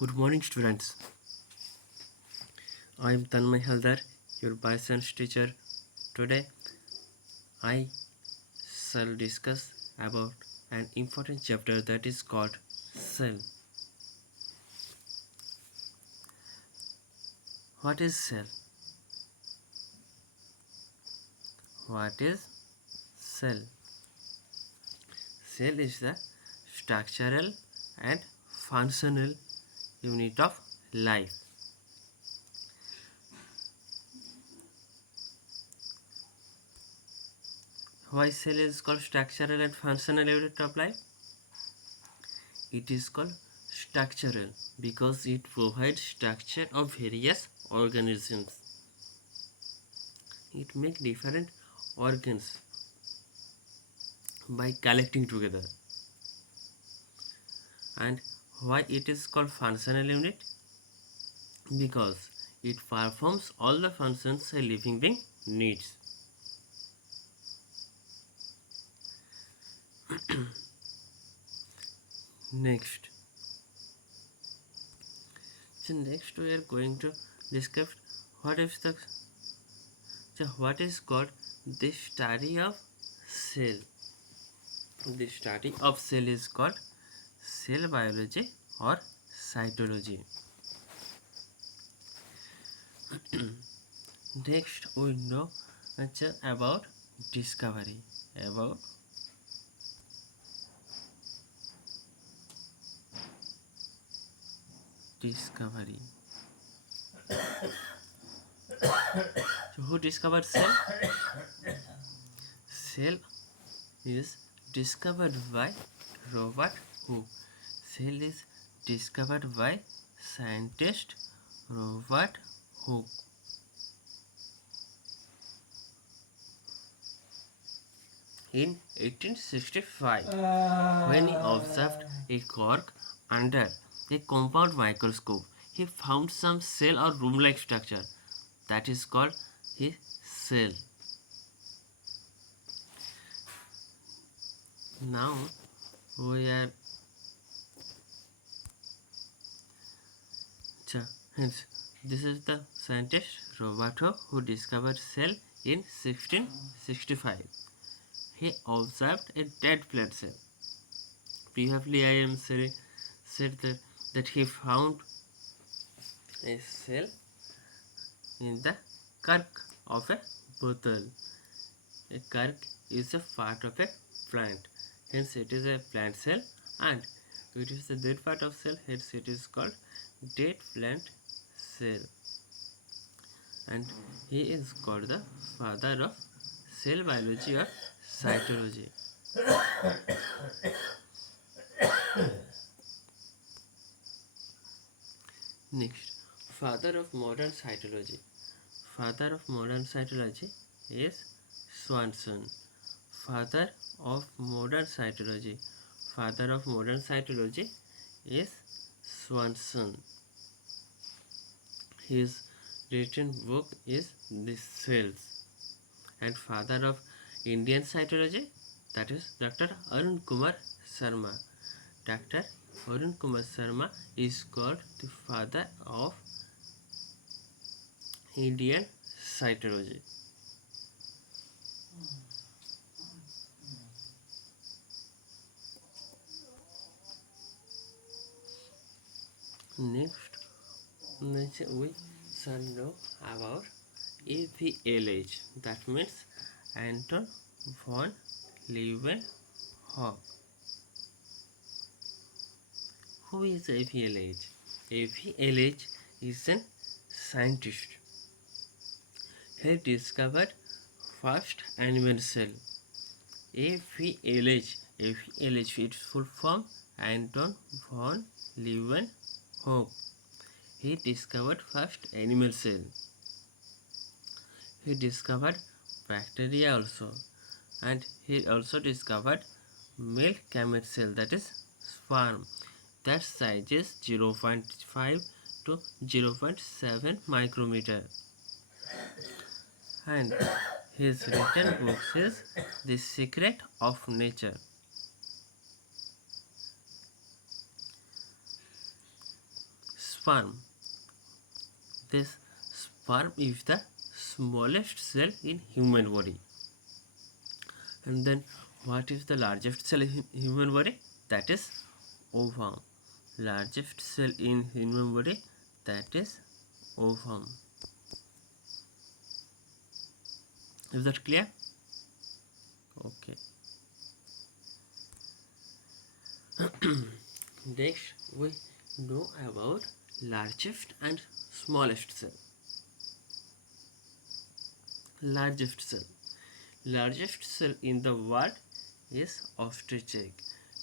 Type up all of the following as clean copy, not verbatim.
Good morning, students. I am Tanmay Haldar, your bioscience teacher. Today, I shall discuss about an important chapter that is called cell. What is cell? What is cell? Cell is the structural and functional unit of life. Why cell is called structural and functional unit of life? It is called structural because it provides structure of various organisms. It makes different organs by collecting together. And why it is called functional unit? Because it performs all the functions a living being needs. Next. So next we are going to discuss what is called the study of cell. The study of cell is called cell biology or cytology. Next we know about discovery. About discovery. So who discovered cell? Cell is discovered by Robert Hooke. Cell is discovered by scientist Robert Hooke. In 1865, when he observed a cork under a compound microscope, he found some cell or room-like structure that is called a cell. Now we are hence this is the scientist Robert Hooke who discovered cell in 1665. He observed a dead plant cell. Previously I am said that he found a cell in the cork of a bottle. A cork is a part of a plant, hence it is a plant cell, and it is the dead part of cell, hence it is called dead plant cell. And he is called the father of cell biology or cytology. Next, father of modern cytology. Father of modern cytology is Swanson. Father of modern cytology. Father of modern cytology is Swanson. His written book is The Cells. And father of Indian cytology, that is Dr. Arun Kumar Sharma. Dr. Arun Kumar Sharma is called the father of Indian cytology. Next, we shall know about AVLH, that means Anton von Leeuwenhoek. Who is AVLH? AVLH is a scientist. He discovered first animal cell. AVLH its full form Anton von Leeuwenhoek. He discovered first animal cell. He discovered bacteria also, and he also discovered male gamete cell, that is sperm. That size is 0.5 to 0.7 micrometer. And his written book is The Secret of Nature. sperm. This sperm is the smallest cell in human body. And then what is the largest cell in human body? That is ovum. Largest cell in human body, that is ovum. Is that clear? Okay. Next we know about largest and smallest cell. Largest cell. Largest cell in the world is ostrich egg.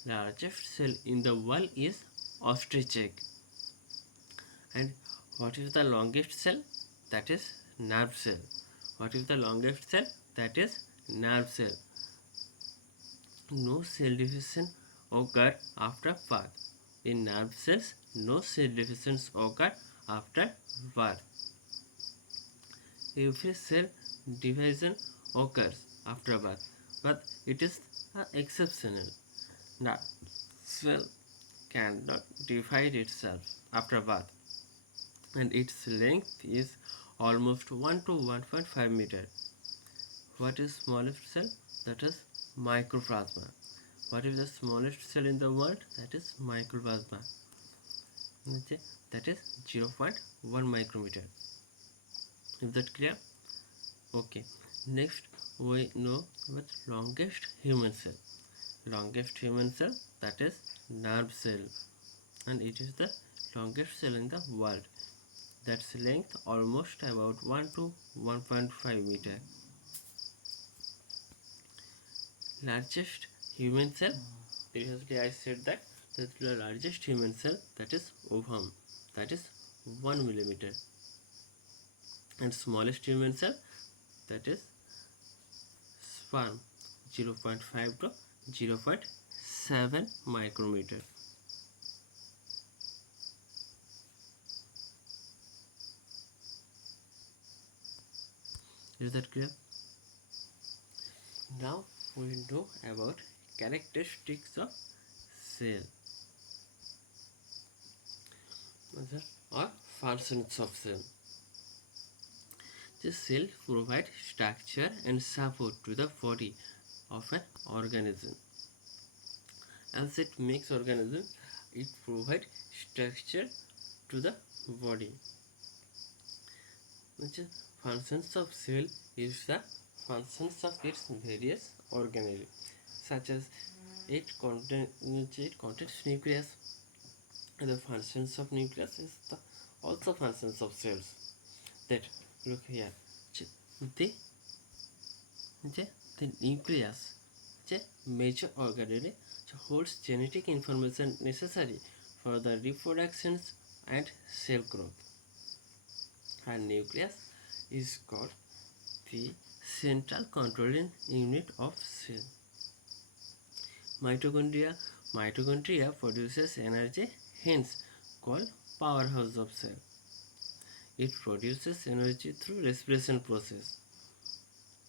Largest cell in the world is ostrich egg. And what is the longest cell? That is nerve cell. What is the longest cell? That is nerve cell. No cell division occur after birth. In nerve cells, no cell divisions occur after birth. Every cell division occurs after birth, but it is exceptional. The cell cannot divide itself after birth, and its length is almost 1 to 1.5 meter. What is smallest cell? That is microplasma. What is the smallest cell in the world? That is microplasma. Okay, that is 0.1 micrometer. Is that clear? Okay. Next we know about longest human cell. Longest human cell, that is nerve cell, and it is the longest cell in the world. That's length almost about 1 to 1.5 meter. Largest human cell, previously I said that the largest human cell, that is ovum, that is 1 millimeter, and smallest human cell, that is sperm, 0.5 to 0.7 micrometer. Is that clear? Now we know about characteristics of cell or functions of cell. The cell provides structure and support to the body of an organism. As it makes organism, it provides structure to the body. Which functions of cell is the functions of its various organelle, such as it contains nucleus. And the functions of nucleus is the also functions of cells. That look here, the nucleus, the major organelle, holds genetic information necessary for the reproductions and cell growth. And nucleus is called the central controlling unit of cell. Mitochondria produces energy, hence called powerhouse of cell. It produces energy through respiration process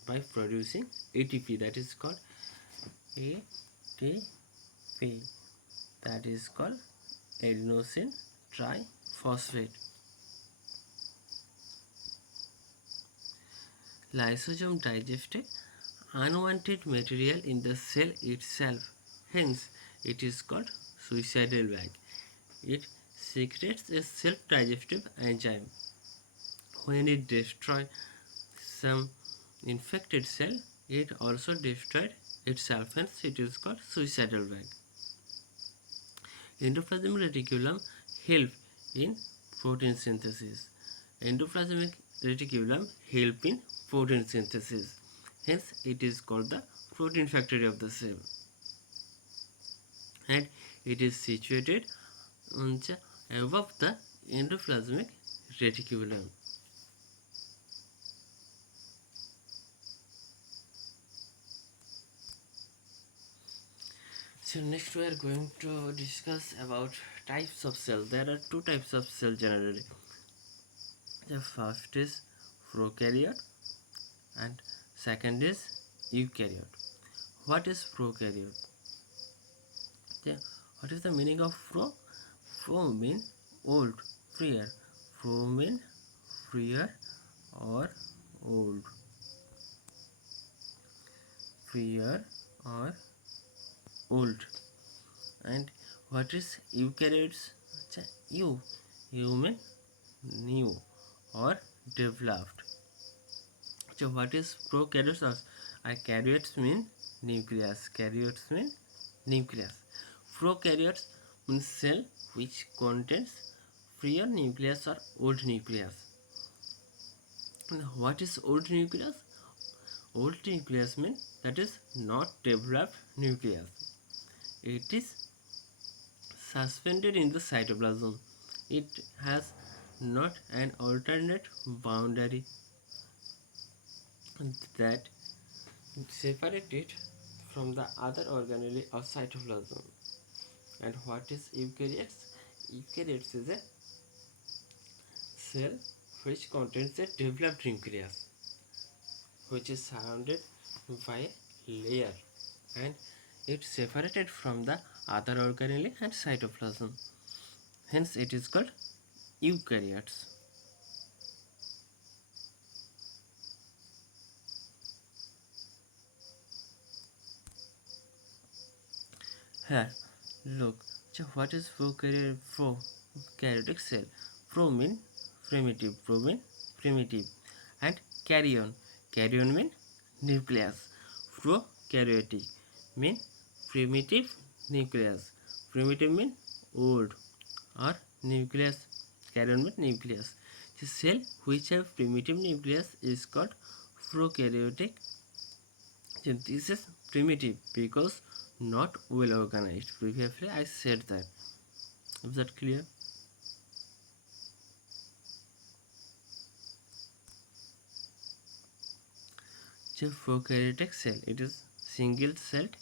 by producing ATP, that is called ATP, that is called adenosine triphosphate. Lysosome digested unwanted material in the cell itself, hence it is called suicidal bag. It secretes a self-digestive enzyme. When it destroys some infected cell, it also destroys itself, hence it is called suicidal bag. Endoplasmic reticulum help in protein synthesis. Endoplasmic reticulum help in protein synthesis, hence it is called the protein factory of the cell, and it is situated above the endoplasmic reticulum. So next we are going to discuss about types of cells. There are two types of cell generally. The first is prokaryote and second is eukaryote. What is prokaryote? What is the meaning of pro? Pro means old. freer. Fro mean freer or old. Freer or old. And what is eukaryotes? You mean new or developed. So what is prokaryotes? Karyotes mean nucleus. Karyotes mean nucleus. Prokaryotes means cell which contains freer nucleus or old nucleus. And what is old nucleus? Old nucleus means that is not developed nucleus. It is suspended in the cytoplasm. It has not an alternate boundary that separate it from the other organelle of cytoplasm. And what is eukaryotes? Eukaryotes is a cell which contains a developed nucleus which is surrounded by a layer, and it's separated from the other organelle and cytoplasm. Hence it is called eukaryotes. Here, look. So what is prokaryotic cell? Pro mean primitive. Pro mean primitive. And karyon. Karyon mean nucleus. Prokaryotic mean primitive nucleus. Primitive mean old or nucleus. Karyon mean nucleus. The cell which have primitive nucleus is called prokaryotic. So this is primitive because not well organized. Previously I said that. Is that clear? So prokaryotic cell, it is single celled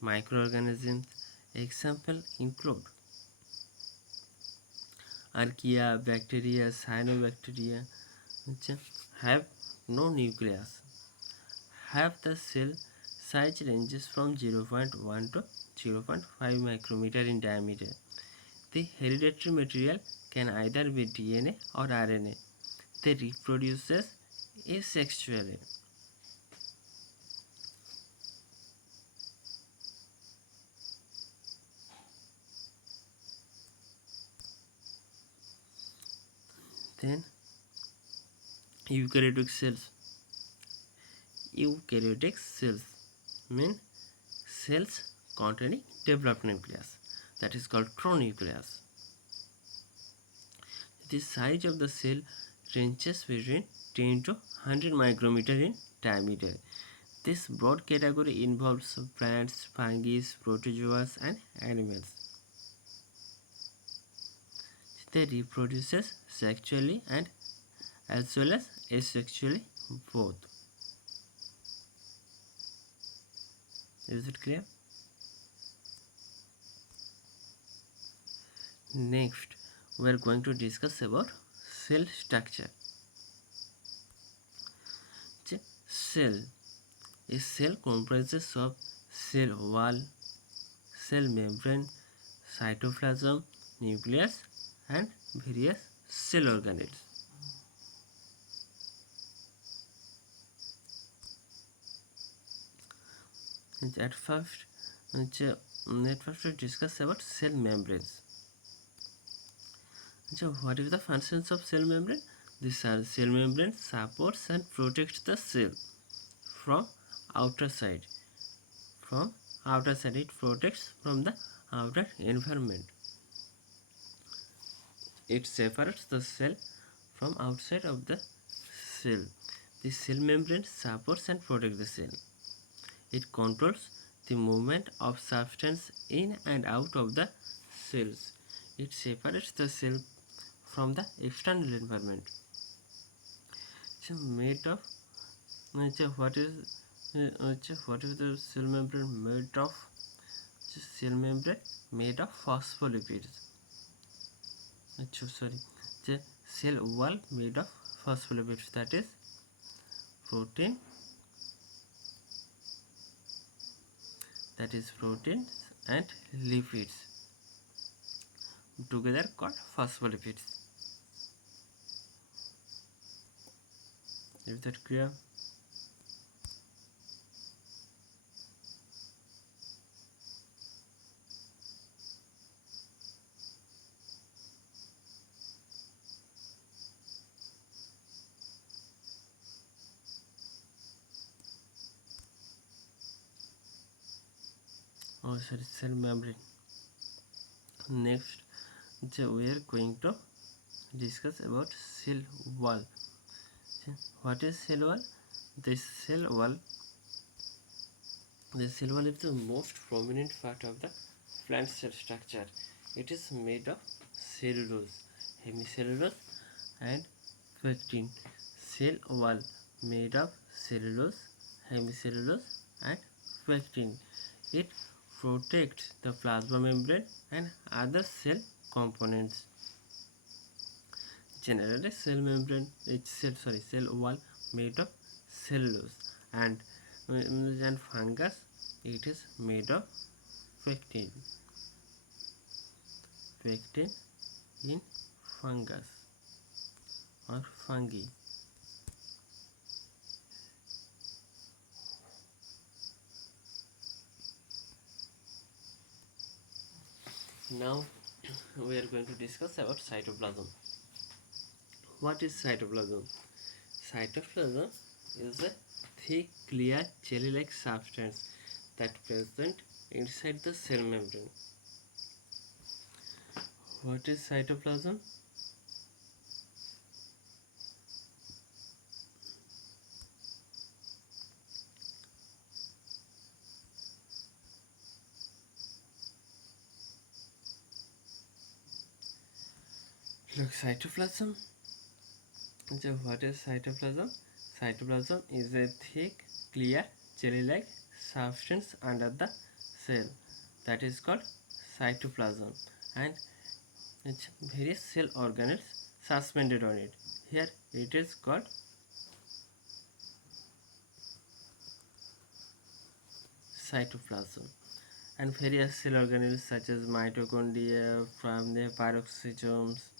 microorganisms. Example include archaea, bacteria, cyanobacteria, which have no nucleus. Have the cell size ranges from 0.1 to 0.5 micrometer in diameter. The hereditary material can either be DNA or RNA. They reproduce asexually. Then eukaryotic cells. Eukaryotic cells mean cells containing developed nucleus, that is called pronucleus. The size of the cell ranges between 10 to 100 micrometer in diameter. This broad category involves plants, fungi, protozoas and animals. They reproduce sexually and as well as asexually both. Is it clear? Next, we are going to discuss about cell structure. Cell. A cell comprises of cell wall, cell membrane, cytoplasm, nucleus and various cell organelles. At first we discuss about cell membranes. So what is the functions of cell membrane? These cell membrane supports and protects the cell from outer side. From outer side, it protects from the outer environment. It separates the cell from outside of the cell. The cell membrane supports and protects the cell. It controls the movement of substance in and out of the cells. It separates the cell from the external environment. So made of what is the cell membrane made of? Cell membrane made of phospholipids. The cell wall made of phospholipids, that is protein, proteins and lipids together called phospholipids. Is that clear? Oh, sorry, cell membrane. Next, we are going to discuss about cell wall. What is cell wall? The cell wall. The cell wall is the most prominent part of the plant cell structure. It is made of cellulose, hemicellulose, and pectin. Cell wall made of cellulose, hemicellulose, and pectin. It protects the plasma membrane and other cell components. Generally, cell wall made of cellulose, and in fungus it is made of pectin. Pectin in fungus or fungi. Now we are going to discuss about cytoplasm. What is cytoplasm? Cytoplasm is a thick, clear, jelly-like substance that present inside the cell membrane. What is cytoplasm? Look, cytoplasm. So what is cytoplasm? Cytoplasm is a thick, clear, jelly-like substance under the cell that is called cytoplasm, and its various cell organelles suspended on it. Here it is called cytoplasm, and various cell organelles such as mitochondria, from the peroxisomes,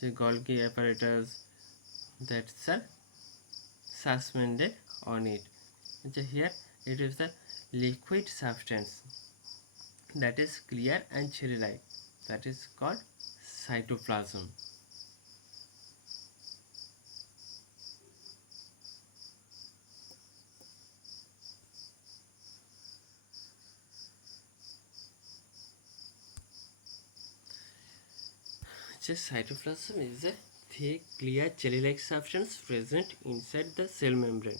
Golgi apparatus, that's are suspended on it. So here it is the liquid substance that is clear and jelly-like, that is called cytoplasm. So cytoplasm is a thick, clear, jelly-like substance present inside the cell membrane.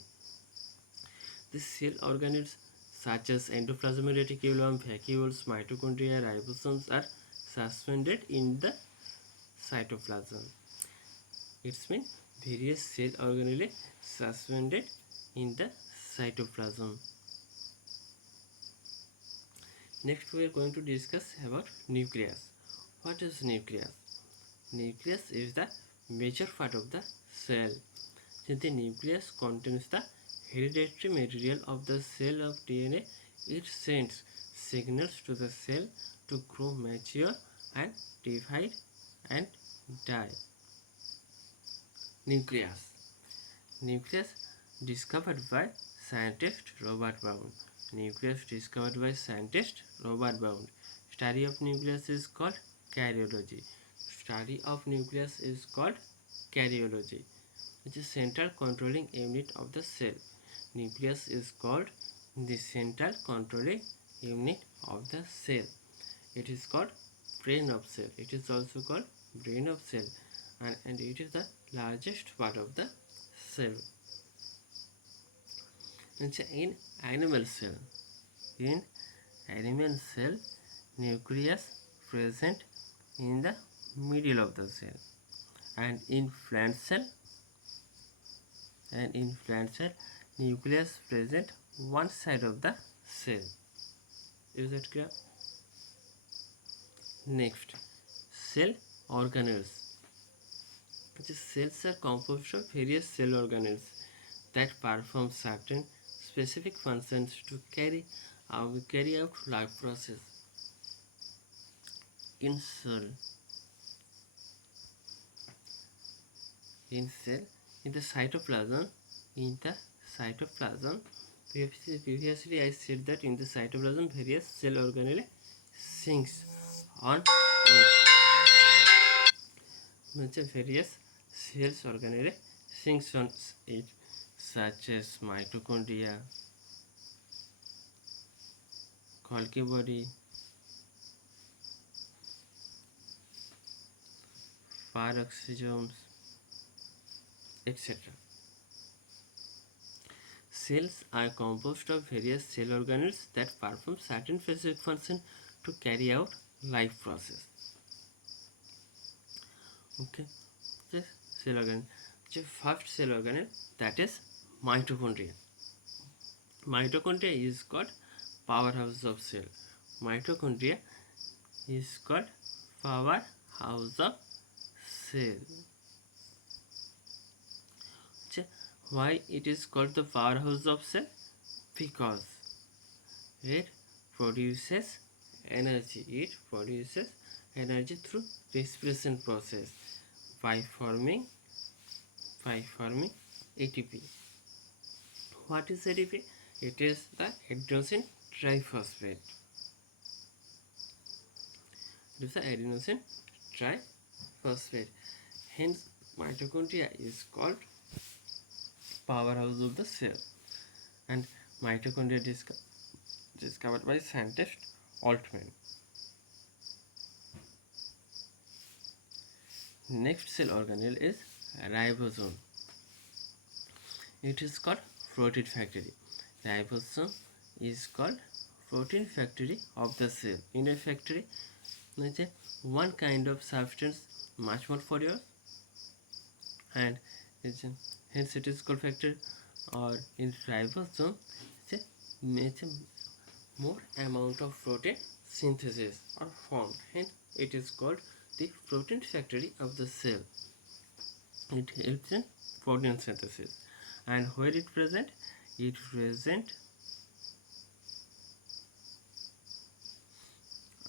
The cell organelles such as endoplasmic reticulum, vacuoles, mitochondria, ribosomes are suspended in the cytoplasm. It means various cell organelles suspended in the cytoplasm. Next we are going to discuss about nucleus. What is nucleus? Nucleus is the major part of the cell. Since the nucleus contains the hereditary material of the cell of DNA, it sends signals to the cell to grow, mature, and divide and die. Nucleus. Nucleus discovered by scientist Robert Bound. Nucleus discovered by scientist Robert Bound. Study of nucleus is called karyology. Study of nucleus is called karyology. It is central controlling unit of the cell. Nucleus is called the central controlling unit of the cell. It is called brain of cell. It is also called brain of cell, and it is the largest part of the cell. In animal cell, in animal cell, nucleus present in the middle of the cell, and in plant cell, nucleus present one side of the cell. Is that clear? Next, cell organelles. The cells are composed of various cell organelles that perform certain specific functions to carry out life process. In cell, in cell in the cytoplasm. Previously I said that in the cytoplasm various cell organelle sinks on it. Various cells organelle sinks on it, such as mitochondria, Golgi body, peroxisomes, etc. Cells are composed of various cell organelles that perform certain specific functions to carry out life process. Okay, the cell organelle. The first cell organelle, that is mitochondria. Mitochondria is called powerhouse of cell. Mitochondria is called powerhouse of cell. Why it is called the powerhouse of cell? Because it produces energy. It produces energy through respiration process by forming ATP. What is ATP? It is the adenosine triphosphate. It is the adenosine triphosphate. Hence, mitochondria is called powerhouse of the cell. And mitochondria discovered by scientist Altman. Next cell organelle is ribosome. It is called protein factory. Ribosome is called protein factory of the cell. In a factory, one kind of substance much more for yours, and hence it is called factory. Or in ribosome, it's a more amount of protein synthesis or formed. Hence it is called the protein factory of the cell. It helps in protein synthesis. And where it present? It present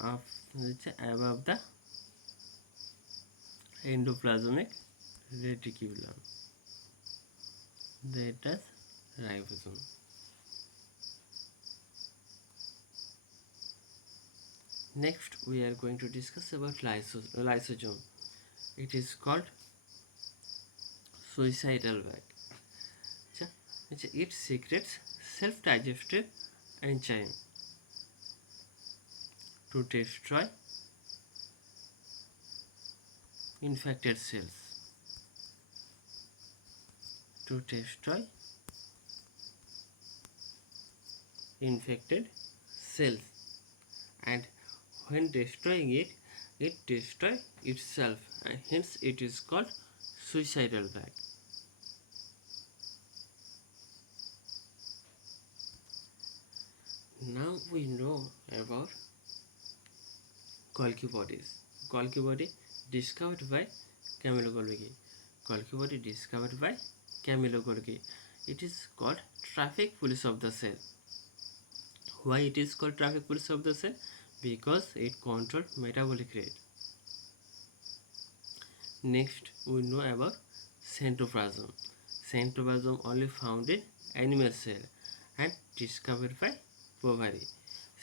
above the endoplasmic reticulum. That is ribosome. Next we are going to discuss about lysosome. It is called suicidal bag. It secretes self-digestive enzyme to destroy infected cells. And when destroying it, it destroys itself, and hence it is called suicidal bag. Now we know about Golgi bodies. Golgi body discovered by Camillo Golgi. Golgi body discovered by Camillo Golgi. It is called traffic police of the cell. Why it is called traffic police of the cell? Because it controls metabolic rate. Next we know about centroplasm. Centroplasm only found in animal cell and discovered by Bovary.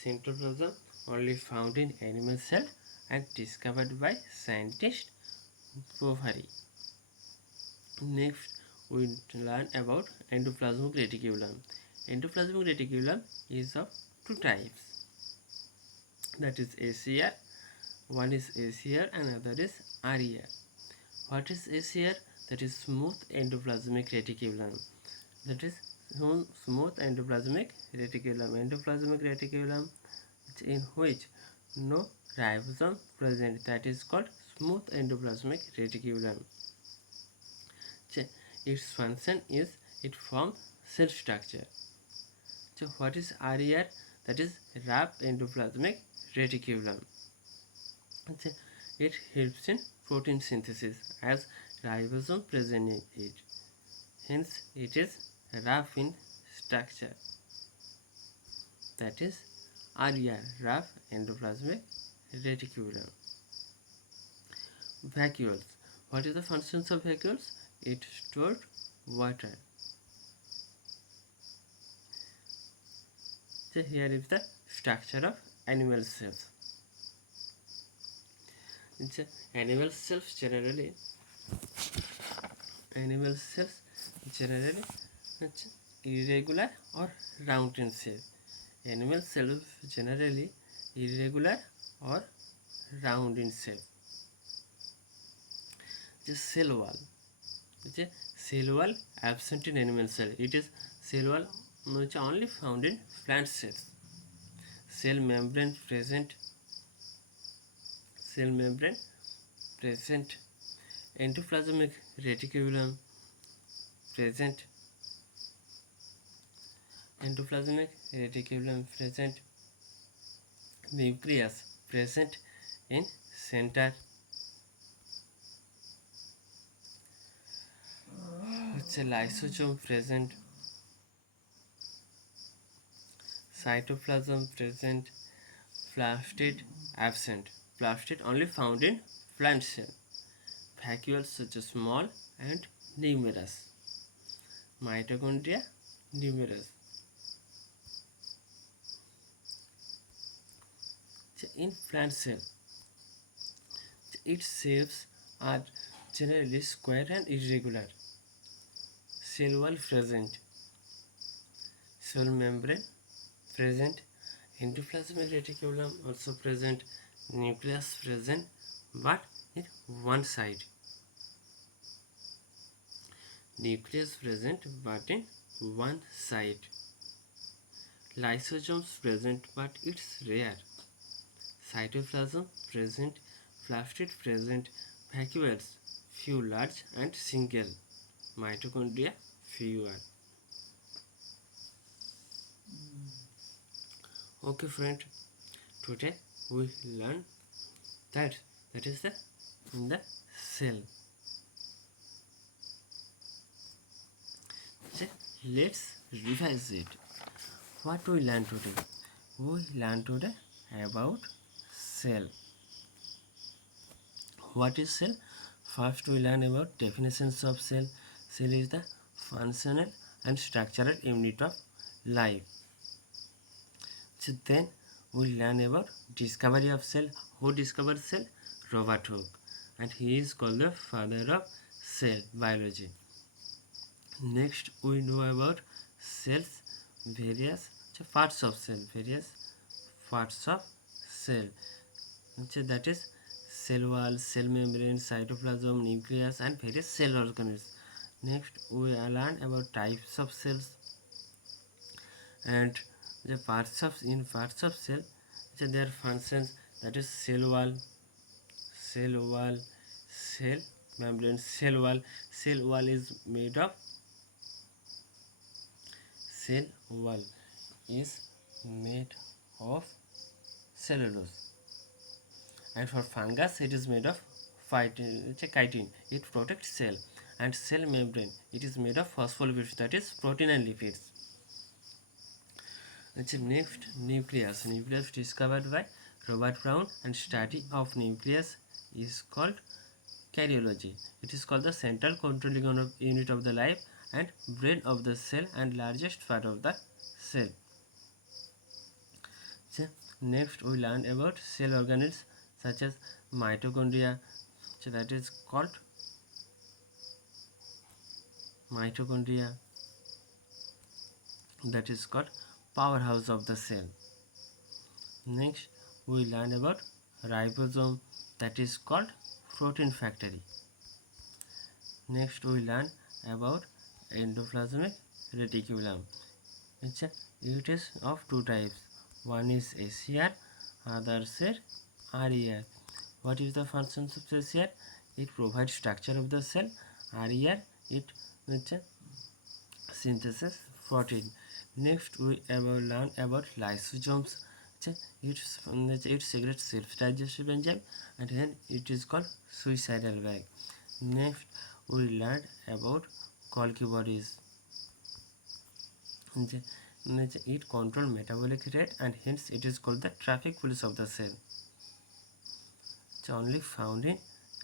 Centroplasm only found in animal cell and discovered by scientist Bovary. Next we learn about endoplasmic reticulum. Endoplasmic reticulum is of two types, that is ACR. One is ACR and other is RER. What is ACR? That is smooth endoplasmic reticulum. That is smooth endoplasmic reticulum. Endoplasmic reticulum in which no ribosome present, that is called smooth endoplasmic reticulum. Its function is it forms cell structure. So what is RER? That is rough endoplasmic reticulum. It helps in protein synthesis as ribosome present in it. Hence it is rough in structure. That is RER, rough endoplasmic reticulum. Vacuoles. What is the functions of vacuoles? it stored water. So here is the structure of animal cells. Animal cells generally irregular or round in shape. Animal cells generally irregular or round in shape. The cell wall. Cell wall absent in animal cell. It is cell wall which only found in plant cells. Cell membrane present. Endoplasmic reticulum present. Nucleus present in center. Lysosome present. Cytoplasm present. Plastid absent. Plastid only found in plant cell. Vacuoles small and numerous. Mitochondria numerous. In plant cell, its shapes are generally square and irregular. Cell wall present. Cell membrane present. Endoplasmic reticulum also present. Nucleus present, but in one side. Nucleus present, but in one side. Lysosomes present, but it's rare. Cytoplasm present. Plastid present. Vacuoles few, large and single. Mitochondria fewer. Okay friend, today we learn that is the in the cell. So let's revise it. What we learned today? We learned today about cell. What is cell? First we learn about definitions of cell. Cell is the functional and structural unit of life. So then we learn about discovery of cell. Who discovered cell? Robert Hooke, and he is called the father of cell biology. Next we know about cells, various parts of cell, that is cell wall, cell membrane, cytoplasm, nucleus and various cell organelles. Next we learn about types of cells and the parts of cell, their functions, that is cell wall, cell membrane. Cell wall is made of cellulose, and for fungus it is made of chitin. It protects cell. And cell membrane, it is made of phospholipids, that is protein and lipids. Next, nucleus. Nucleus discovered by Robert Brown, and study of nucleus is called karyology. It is called the central controlling unit of the life and brain of the cell and largest part of the cell. Next we learn about cell organelles such as mitochondria, that is called powerhouse of the cell. Next we learn about ribosome, that is called protein factory. Next we learn about endoplasmic reticulum. It is of two types. One is SCR, other is RER. What is the functions of SCR? It provides structure of the cell. RER, it synthesis protein. Next we learn about lysosomes. It secretes self-digestive enzyme, and then it is called suicidal bag. Next we learned about Golgi bodies. It controls metabolic rate, and hence it is called the traffic police of the cell. It's only found in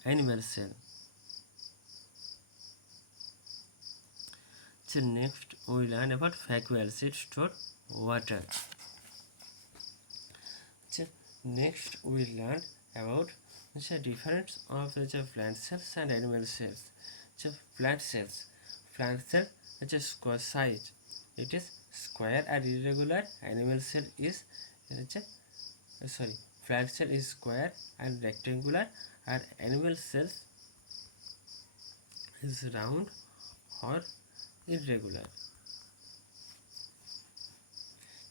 animal cell. So next we learn about fatty acid stored water. So next we learn about the difference of the plant cells and animal cells. So plant cell is a square size. It is square and irregular. Animal cell is sorry, plant cell is square and rectangular, and animal cells is round or irregular.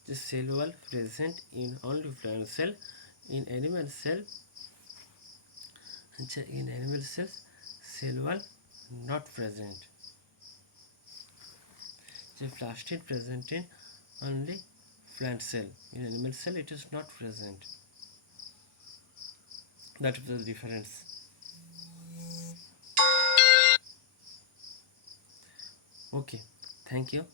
The cell wall present in only plant cell. In animal cell, cell wall not present. The plastid present in only plant cell. In animal cell, it is not present. That is the difference. Okay, thank you.